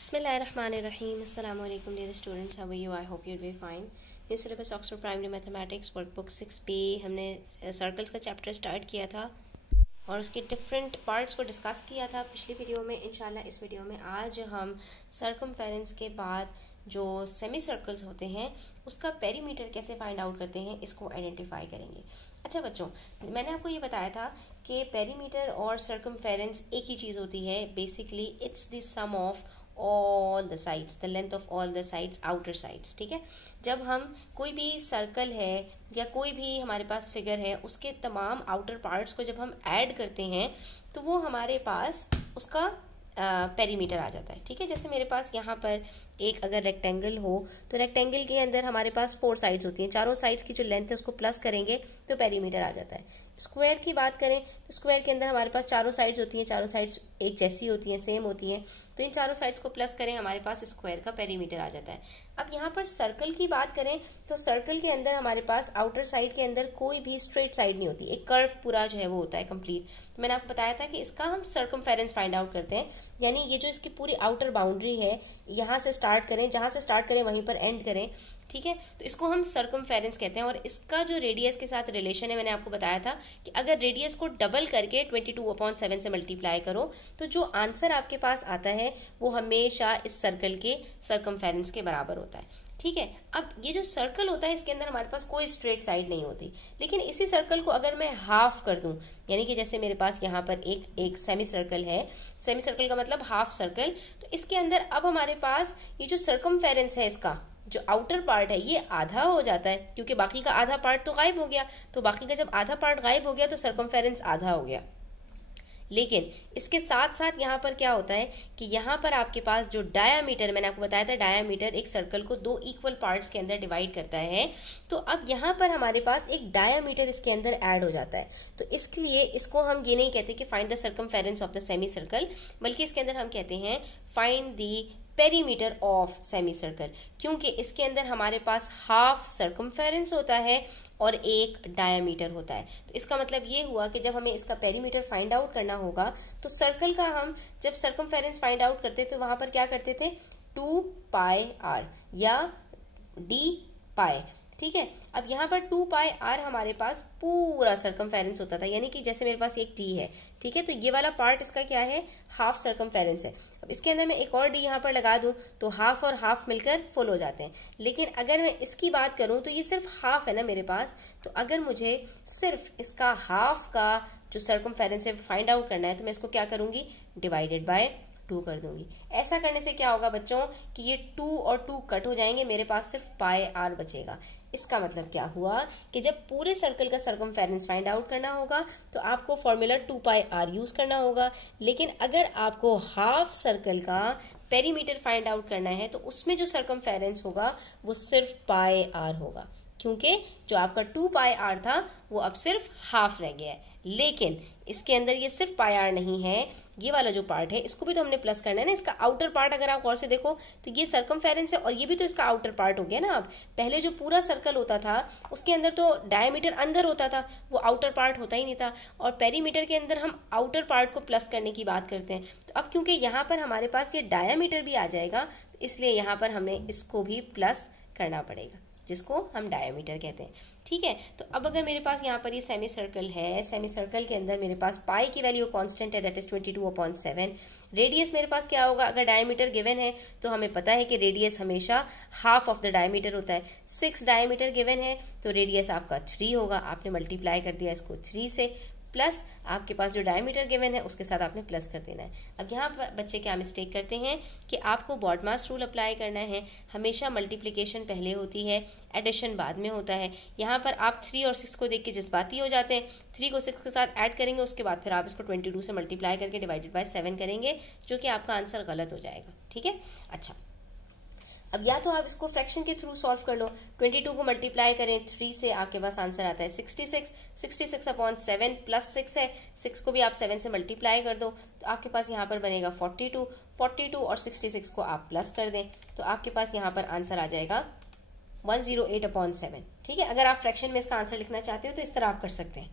Bismillahirrahmanirrahim. Assalamu alaikum dear students. How are you? I hope you'll be fine. ये syllabus Oxford primary mathematics workbook 6B हमने circles का chapter start किया था और उसके different parts को डिस्कस किया था पिछली वीडियो में. इंशाल्लाह इस वीडियो में आज हम सर्कमफेरेंस के बाद जो सेमी सर्कल्स होते हैं उसका पेरीमीटर कैसे फाइंड आउट करते हैं इसको आइडेंटिफाई करेंगे. अच्छा बच्चों, मैंने आपको ये बताया था कि पेरीमीटर और सर्कमफेरेंस एक ही चीज़ होती है. Basically it's the sum of all the sides, the length of all the sides, outer sides. ठीक है, जब हम कोई भी सर्कल है या कोई भी हमारे पास फिगर है उसके तमाम आउटर पार्ट्स को जब हम ऐड करते हैं तो वो हमारे पास उसका पेरीमीटर आ जाता है. ठीक है, जैसे मेरे पास यहाँ पर एक अगर रेक्टेंगल हो तो रेक्टेंगल के अंदर हमारे पास 4 साइड्स होती हैं. चारों साइड्स की जो लेंथ है उसको प्लस करेंगे तो पेरीमीटर आ जाता है. स्क्वायर की बात करें तो स्क्वायर के अंदर हमारे पास चारों साइड्स होती हैं, चारों साइड्स एक जैसी होती हैं, सेम होती हैं, तो इन चारों साइड्स को प्लस करें हमारे पास स्क्वायर का पेरीमीटर आ जाता है. अब यहाँ पर सर्कल की बात करें तो सर्कल के अंदर हमारे पास आउटर साइड के अंदर कोई भी स्ट्रेट साइड नहीं होती, एक कर्व पूरा जो है वो होता है कंप्लीट. तो मैंने आपको बताया था कि इसका हम सर्कमफेरेंस फाइंड आउट करते हैं, यानी ये जो इसकी पूरी आउटर बाउंड्री है यहाँ से स्टार्ट करें, जहाँ से स्टार्ट करें वहीं पर एंड करें. ठीक है, तो इसको हम सर्कमफेरेंस कहते हैं. और इसका जो रेडियस के साथ रिलेशन है मैंने आपको बताया था कि अगर रेडियस को डबल करके 22/7 से मल्टीप्लाई करो तो जो आंसर आपके पास आता है वो हमेशा इस सर्कल के सर्कमफेरेंस के बराबर होता है. ठीक है, अब ये जो सर्कल होता है इसके अंदर हमारे पास कोई स्ट्रेट साइड नहीं होती, लेकिन इसी सर्कल को अगर मैं हाफ कर दूं, यानी कि जैसे मेरे पास यहाँ पर एक सेमी सर्कल है, सेमी सर्कल का मतलब हाफ सर्कल, तो इसके अंदर अब हमारे पास ये जो सर्कमफेरेंस है इसका जो आउटर पार्ट है ये आधा हो जाता है, क्योंकि बाकी का आधा पार्ट तो गायब हो गया. तो बाकी का जब आधा पार्ट गायब हो गया तो सर्कमफेरेंस आधा हो गया. लेकिन इसके साथ साथ यहाँ पर क्या होता है कि यहाँ पर आपके पास जो डायामीटर, मैंने आपको बताया था डायामीटर एक सर्कल को 2 इक्वल पार्ट्स के अंदर डिवाइड करता है, तो अब यहाँ पर हमारे पास एक डायामीटर इसके अंदर ऐड हो जाता है. तो इसलिए इसको हम ये नहीं कहते कि find the circumference of the semi circle, बल्कि इसके अंदर हम कहते हैं find the perimeter of semi circle, क्योंकि इसके अंदर हमारे पास हाफ सर्कमफेरेंस होता है और एक डायामीटर होता है. तो इसका मतलब ये हुआ कि जब हमें इसका पेरीमीटर फाइंड आउट करना होगा तो सर्कल का हम जब सर्कमफेरेंस फाइंड आउट करते तो वहां पर क्या करते थे, 2πr या d π. ठीक है, अब यहाँ पर 2πr हमारे पास पूरा सर्कमफेरेंस होता था, यानी कि जैसे मेरे पास एक डी है. ठीक है, तो ये वाला पार्ट इसका क्या है, हाफ सर्कमफेरेंस है. अब इसके अंदर मैं एक और डी यहाँ पर लगा दूं तो हाफ और हाफ मिलकर फुल हो जाते हैं. लेकिन अगर मैं इसकी बात करूं तो ये सिर्फ हाफ है ना मेरे पास, तो अगर मुझे सिर्फ इसका हाफ का जो सर्कमफेरेंस है फाइंड आउट करना है तो मैं इसको क्या करूंगी, डिवाइडेड बाय 2 कर दूंगी. ऐसा करने से क्या होगा बच्चों कि ये 2 और 2 कट हो जाएंगे, मेरे पास सिर्फ πr बचेगा. इसका मतलब क्या हुआ कि जब पूरे सर्कल का सर्कमफेरेंस फाइंड आउट करना होगा तो आपको फॉर्मूला 2πr यूज करना होगा. लेकिन अगर आपको हाफ सर्कल का पेरीमीटर फाइंड आउट करना है तो उसमें जो सर्कमफेरेंस होगा वो सिर्फ πr होगा, क्योंकि जो आपका 2πr था वो अब सिर्फ हाफ रह गया है. लेकिन इसके अंदर ये सिर्फ πr नहीं है, ये वाला जो पार्ट है इसको भी तो हमने प्लस करना है ना. इसका आउटर पार्ट अगर आप गौर से देखो तो ये सर्कमफेरेंस है और ये भी तो इसका आउटर पार्ट हो गया ना. अब पहले जो पूरा सर्कल होता था उसके अंदर तो डायमीटर अंदर होता था, वो आउटर पार्ट होता ही नहीं था, और पेरीमीटर के अंदर हम आउटर पार्ट को प्लस करने की बात करते हैं. तो अब क्योंकि यहाँ पर हमारे पास ये डायमीटर भी आ जाएगा इसलिए यहाँ पर हमें इसको भी प्लस करना पड़ेगा, जिसको हम डायमीटर कहते हैं. ठीक है, तो अब अगर मेरे पास यहाँ पर ये सेमी सर्कल है, सेमी सर्कल के अंदर मेरे पास पाई की वैल्यू कांस्टेंट है, दैट इज 22/7. रेडियस मेरे पास क्या होगा, अगर डायमीटर गिवन है तो हमें पता है कि रेडियस हमेशा हाफ ऑफ द डायमीटर होता है. 6 डायमीटर गिवन है तो रेडियस आपका 3 होगा, आपने मल्टीप्लाई कर दिया इसको 3 से, प्लस आपके पास जो डायमीटर गिवन है उसके साथ आपने प्लस कर देना है. अब यहाँ पर बच्चे क्या मिस्टेक करते हैं कि आपको बॉडमास रूल अप्लाई करना है. हमेशा मल्टीप्लिकेशन पहले होती है, एडिशन बाद में होता है. यहाँ पर आप 3 और 6 को देख के जज्बाती हो जाते हैं. 3 को 6 के साथ ऐड करेंगे, उसके बाद फिर आप इसको 22 से मल्टीप्लाई करके डिवाइडेड बाय 7 करेंगे, जो कि आपका आंसर गलत हो जाएगा. ठीक है, अच्छा अब या तो आप इसको फ्रैक्शन के थ्रू सॉल्व कर लो. 22 को मल्टीप्लाई करें 3 से, आपके पास आंसर आता है 66. 66/7 प्लस 6 है, 6 को भी आप 7 से मल्टीप्लाई कर दो तो आपके पास यहाँ पर बनेगा 42. 42 और 66 को आप प्लस कर दें तो आपके पास यहाँ पर आंसर आ जाएगा 108/7. ठीक है, अगर आप फ्रैक्शन में इसका आंसर लिखना चाहते हो तो इस तरह आप कर सकते हैं.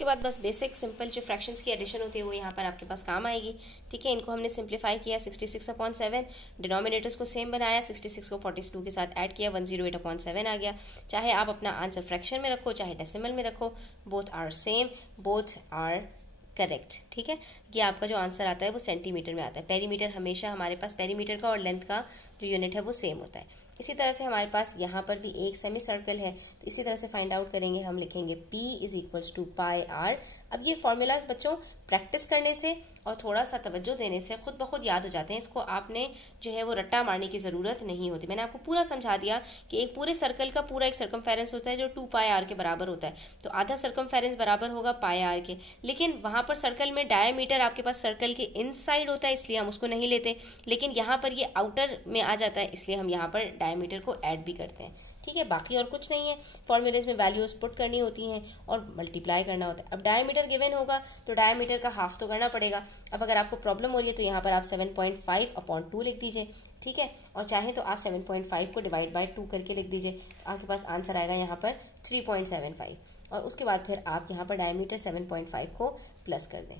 उसके बाद बस बेसिक सिंपल जो फ्रैक्शंस की एडिशन होती है वो यहाँ पर आपके पास काम आएगी, ठीक है। इनको हमने सिंप्लीफाई किया 66/7, डिनोमिनेटर्स को सेम बनाया, 66 को 42 के साथ ऐड किया, 108/7 आ गया। चाहे आप अपना आंसर फ्रैक्शन में रखो चाहे डेसिमल में रखो, both are same, both are correct, ठीक है। ये आपका जो आंसर आता है वो सेंटीमीटर में आता है। पेरीमीटर हमेशा हमारे पास पेरीमीटर का और लेंथ का जो यूनिट है वो सेम होता है। इसी तरह से हमारे पास यहाँ पर भी एक सेमी सर्कल है, तो इसी तरह से फाइंड आउट करेंगे, हम लिखेंगे P = 2πr। अब ये फॉर्मूलाज बच्चों प्रैक्टिस करने से और थोड़ा सा तवज्जो देने से खुद ब खुद याद हो जाते हैं। इसको आपने जो है वो रट्टा मारने की ज़रूरत नहीं होती। मैंने आपको पूरा समझा दिया कि एक पूरे सर्कल का पूरा एक सर्कमफेरेंस होता है जो 2πr के बराबर होता है, तो आधा सर्कमफेरेंस बराबर होगा πr के। लेकिन वहाँ पर सर्कल में डायमीटर आपके पास सर्कल के इनसाइड होता है, इसलिए हम उसको नहीं लेते, लेकिन यहाँ पर ये आउटर में आ जाता है, इसलिए हम यहाँ पर डायमीटर को ऐड भी करते हैं, ठीक है। बाकी और कुछ नहीं है, फॉर्मूलेज में वैल्यूज पुट करनी होती हैं और मल्टीप्लाई करना होता है। अब डायमीटर गिवन होगा तो डायमीटर का हाफ तो करना पड़ेगा। अब अगर आपको प्रॉब्लम हो रही है तो यहाँ पर आप 7.5/2 लिख दीजिए, ठीक है। और चाहे तो आप 7.5 को डिवाइड बाय 2 करके लिख दीजिए, तो आपके पास आंसर आएगा यहाँ पर 3.75। और उसके बाद फिर आप यहाँ पर डायमीटर 7.5 को प्लस कर दें,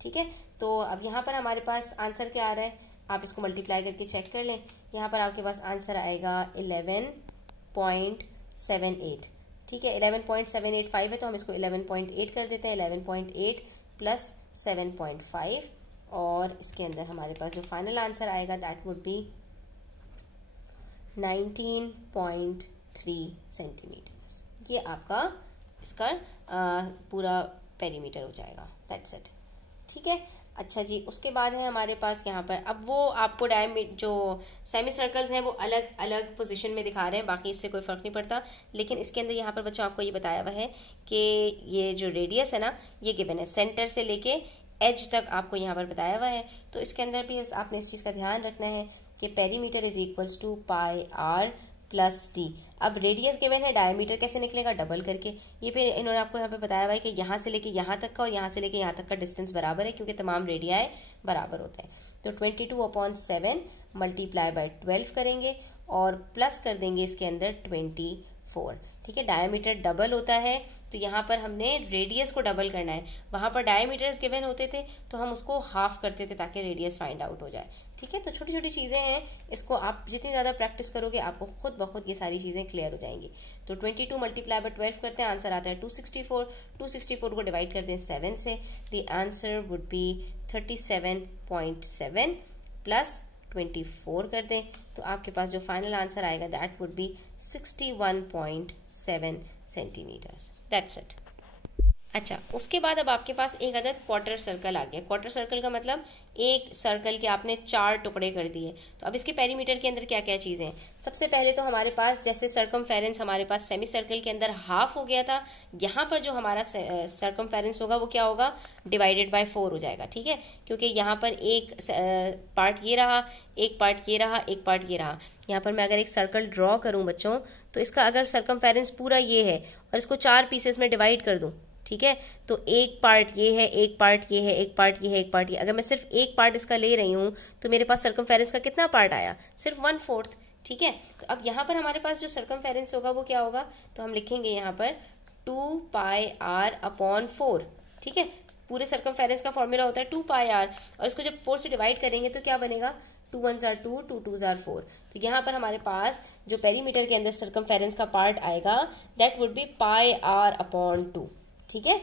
ठीक है। तो अब यहाँ पर हमारे पास आंसर क्या आ रहा है, आप इसको मल्टीप्लाई करके चेक कर लें। यहाँ पर आपके पास आंसर आएगा 11.78, ठीक है। 11.785 है तो हम इसको 11.8 कर देते हैं। 11.8 + 7.5 और इसके अंदर हमारे पास जो फाइनल आंसर आएगा दैट वुड बी 19.3 सेंटीमीटर्स। ये आपका इसका पूरा पेरीमीटर हो जाएगा, दैट्स इट, ठीक है। अच्छा जी, उसके बाद है हमारे पास यहाँ पर, अब वो आपको डायमीटर जो सेमी सर्कल्स हैं वो अलग अलग पोजीशन में दिखा रहे हैं, बाकी इससे कोई फ़र्क नहीं पड़ता। लेकिन इसके अंदर यहाँ पर बच्चों आपको ये बताया हुआ है कि ये जो रेडियस है ना ये गिवन है, सेंटर से लेके एज तक आपको यहाँ पर बताया हुआ है। तो इसके अंदर भी आपने इस चीज़ का ध्यान रखना है कि पेरीमीटर = πr + d। अब रेडियस गिवन है, डायमीटर कैसे निकलेगा, डबल करके। ये फिर इन्होंने आपको यहाँ पे बताया हुआ है कि यहाँ से लेके यहाँ तक का और यहाँ से लेके यहाँ तक का डिस्टेंस बराबर है, क्योंकि तमाम रेडियाई बराबर होते हैं। तो 22/7 × 12 करेंगे और प्लस कर देंगे इसके अंदर 24, ठीक है। डायमीटर डबल होता है तो यहाँ पर हमने रेडियस को डबल करना है। वहाँ पर डायमीटर्स गिवन होते थे तो हम उसको हाफ करते थे ताकि रेडियस फाइंड आउट हो जाए, ठीक है। तो छोटी छोटी चीज़ें हैं, इसको आप जितनी ज़्यादा प्रैक्टिस करोगे आपको खुद ब खुद ये सारी चीज़ें क्लियर हो जाएंगी। तो 22 × 12 करते हैं, आंसर आता है 264। 264 को डिवाइड करते हैं 7 से, द आंसर वुड बी 37.7 + 24 कर दें तो आपके पास जो फाइनल आंसर आएगा that would be 61.7 centimetres, that's it. अच्छा, उसके बाद अब आपके पास एक अदद क्वार्टर सर्कल आ गया। क्वार्टर सर्कल का मतलब एक सर्कल के आपने 4 टुकड़े कर दिए। तो अब इसके पेरीमीटर के अंदर क्या क्या चीज़ें हैं। सबसे पहले तो हमारे पास जैसे सर्कमफेरेंस हमारे पास सेमी सर्कल के अंदर हाफ हो गया था, यहाँ पर जो हमारा सर्कमफेरेंस होगा वो क्या होगा, /4 हो जाएगा, ठीक है। क्योंकि यहाँ पर एक पार्ट ये रहा, एक पार्ट ये रहा, एक पार्ट ये रहा। यहाँ पर मैं अगर एक सर्कल ड्रॉ करूँ बच्चों तो इसका अगर सर्कमफेरेंस पूरा ये है और इसको 4 पीसेस में डिवाइड कर दूँ, ठीक है, तो एक पार्ट ये है, एक पार्ट ये है, एक पार्ट ये है, एक पार्ट ये। अगर मैं सिर्फ एक पार्ट इसका ले रही हूँ तो मेरे पास सर्कमफेरेंस का कितना पार्ट आया, सिर्फ 1/4, ठीक है। तो अब यहाँ पर हमारे पास जो सर्कमफेरेंस होगा वो क्या होगा, तो हम लिखेंगे यहाँ पर 2πr/4, ठीक है। पूरे सर्कमफेरेंस का फॉर्मूला होता है 2πr और इसको जब 4 से डिवाइड करेंगे तो क्या बनेगा, 2 1s are 2, 2 2s are 4। तो यहाँ पर हमारे पास जो पेरीमीटर के अंदर सर्कमफेरेंस का पार्ट आएगा दैट वुड बी πr/2, ठीक है।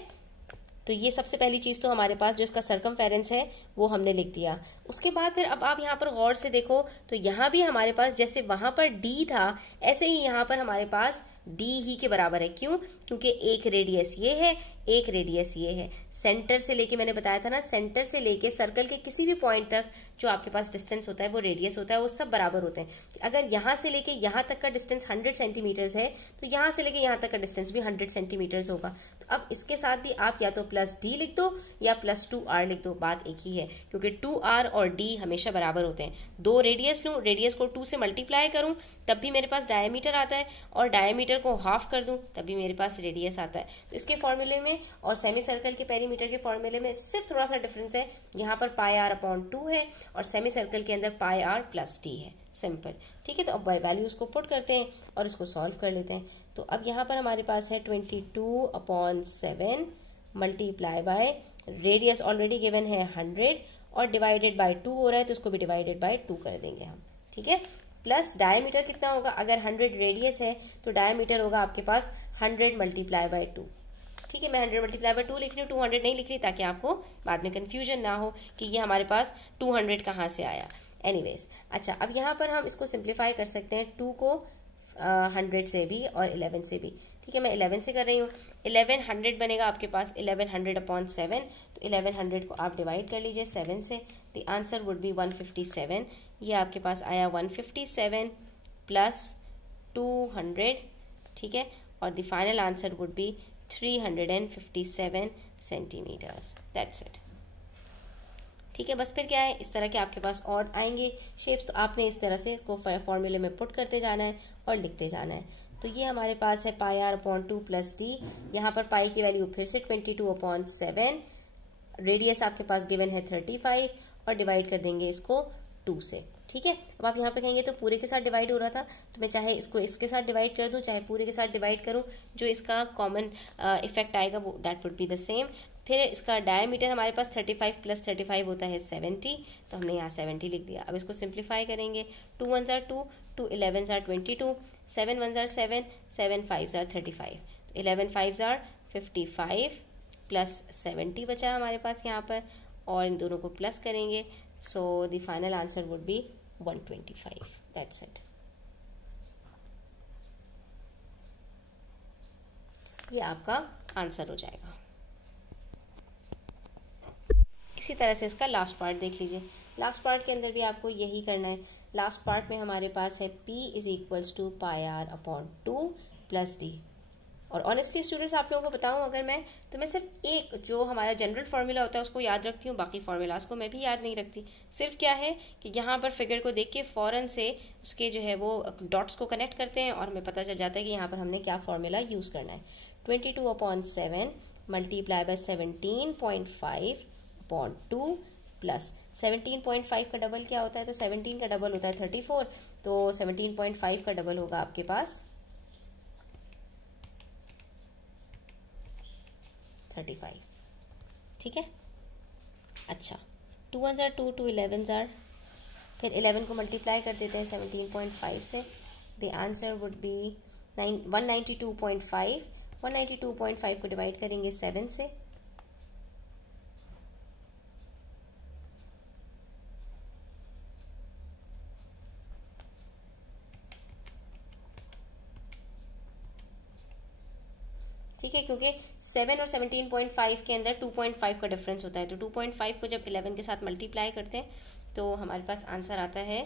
तो ये सबसे पहली चीज़ तो हमारे पास जो इसका सर्कमफेरेंस है वो हमने लिख दिया। उसके बाद फिर अब आप यहाँ पर गौर से देखो तो यहाँ भी हमारे पास जैसे वहाँ पर d था ऐसे ही यहाँ पर हमारे पास d ही के बराबर है। क्यों, क्योंकि एक रेडियस ये है, एक रेडियस ये है। सेंटर से लेके, मैंने बताया था ना, सेंटर से लेके सर्कल के किसी भी पॉइंट तक जो आपके पास डिस्टेंस होता है वो रेडियस होता है, वो सब बराबर होते हैं। अगर यहाँ से लेके यहाँ तक का डिस्टेंस 100 सेंटीमीटर्स है तो यहाँ से लेके यहाँ तक का डिस्टेंस भी 100 सेंटीमीटर्स होगा। तो अब इसके साथ भी आप या तो +d लिख दो या +2r लिख दो, बात एक ही है, क्योंकि 2r और d हमेशा बराबर होते हैं। दो रेडियस लूँ, रेडियस को 2 से मल्टीप्लाई करूँ तब भी मेरे पास डायमीटर आता है, और डायमीटर को हाफ कर दूं तब भी मेरे पास रेडियस आता है। तो इसके फॉर्मूले में और सेमी सर्कल के पेरीमीटर के फॉर्मूले में सिर्फ थोड़ा सा डिफरेंस है। यहाँ पर πr/2 है और सेमी सर्कल के अंदर πr + d है, सिंपल, ठीक है। तो अब वैल्यूज को पुट करते हैं और इसको सॉल्व कर लेते हैं। तो अब यहाँ पर हमारे पास है 22/7 multiply by radius already given है 100 और डिवाइडेड बाय 2 हो रहा है तो उसको भी डिवाइडेड बाय 2 कर देंगे हम, ठीक है। प्लस डायमीटर कितना होगा, अगर 100 रेडियस है तो डायमीटर होगा आपके पास 100 मल्टीप्लाई बाय 2, ठीक है। मैं 100 मल्टीप्लाई बाय 2 लिख रही हूँ, 200 नहीं लिख रही ताकि आपको बाद में कन्फ्यूजन ना हो कि ये हमारे पास 200 कहाँ से आया। एनीवेज, अच्छा अब यहाँ पर हम इसको सिंप्लीफाई कर सकते हैं, 2 को 100 से भी और 11 से भी, ठीक है। मैं 11 से कर रही हूँ, 1100 बनेगा आपके पास 1100 अपॉन 7, तो 1100 को आप डिवाइड कर लीजिए 7 से, द आंसर वुड बी 157। ये आपके पास आया 157 प्लस 200, ठीक है, और the final answer would be 357 centimetres. That's it, ठीक है। बस फिर क्या है, इस तरह के आपके पास और आएंगे शेप्स, तो आपने इस तरह से इसको फॉर्मूले में पुट करते जाना है और लिखते जाना है। तो ये हमारे पास है पाई आर अपॉन 2 प्लस डी, यहाँ पर पाई की वैल्यू फिर से 22/7, रेडियस आपके पास गिवन है 35 और डिवाइड कर देंगे इसको 2 से, ठीक है। अब आप यहाँ पे कहेंगे तो पूरे के साथ डिवाइड हो रहा था, तो मैं चाहे इसको इसके साथ डिवाइड कर दूँ चाहे पूरे के साथ डिवाइड करूँ, जो इसका कॉमन इफेक्ट आएगा वो that would be the same. फिर इसका डायमीटर हमारे पास 35 प्लस 35 होता है 70, तो हमने यहाँ 70 लिख दिया। अब इसको सिंप्लीफाई करेंगे, 2 1s are 2, 2 11s are 22, 7 1s are 7, 7 5s are 35, 11 5s are 55 plus 70 बचा हमारे पास यहाँ पर, और इन दोनों को प्लस करेंगे, so the final answer would B 125। That's it. ये आपका आंसर हो जाएगा। इसी तरह से इसका लास्ट पार्ट देख लीजिए। लास्ट पार्ट के अंदर भी आपको यही करना है। लास्ट पार्ट में हमारे पास है P is equals to pi r upon 2 plus D. और ऑनेस्टली स्टूडेंट्स आप लोगों को बताऊं अगर मैं सिर्फ एक जो हमारा जनरल फार्मूला होता है उसको याद रखती हूँ, बाकी फार्मूलाज को मैं भी याद नहीं रखती। सिर्फ क्या है कि यहाँ पर फिगर को देख के फ़ौरन से उसके जो है वो डॉट्स को कनेक्ट करते हैं और हमें पता चल जाता है कि यहाँ पर हमने क्या फार्मूला यूज़ करना है। 22/7 मल्टीप्लाई बाय 17.5 अपॉन 2 प्लस 17.5 का डबल क्या होता है, तो 17 का डबल होता है 34, तो 17.5 का डबल होगा आपके पास 35, ठीक है। अच्छा 2 1s are 2, 2 11s are, फिर 11 को मल्टीप्लाई कर देते हैं 17.5 से, द आंसर वुड बी 192.5। 192.5 को डिवाइड करेंगे 7 से, ठीक है, क्योंकि 7 और 17.5 के अंदर 2.5 का डिफरेंस होता है, तो 2.5 को जब 11 के साथ मल्टीप्लाई करते हैं तो हमारे पास आंसर आता है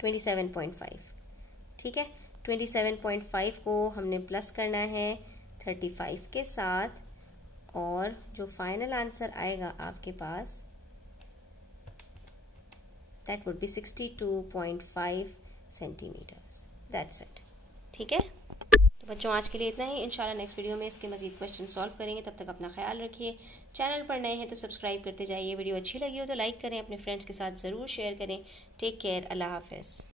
27.5, ठीक है। 27.5 को हमने प्लस करना है 35 के साथ, और जो फाइनल आंसर आएगा आपके पास that would be 62.5 centimetres. That's it, ठीक है। तो बच्चों आज के लिए इतना ही, इंशाल्लाह नेक्स्ट वीडियो में इसके मजीद क्वेश्चन सॉल्व करेंगे। तब तक अपना ख्याल रखिए। चैनल पर नए हैं तो सब्सक्राइब करते जाइए। वीडियो अच्छी लगी हो तो लाइक करें, अपने फ्रेंड्स के साथ ज़रूर शेयर करें। टेक केयर, अल्लाह हाफ़िज़।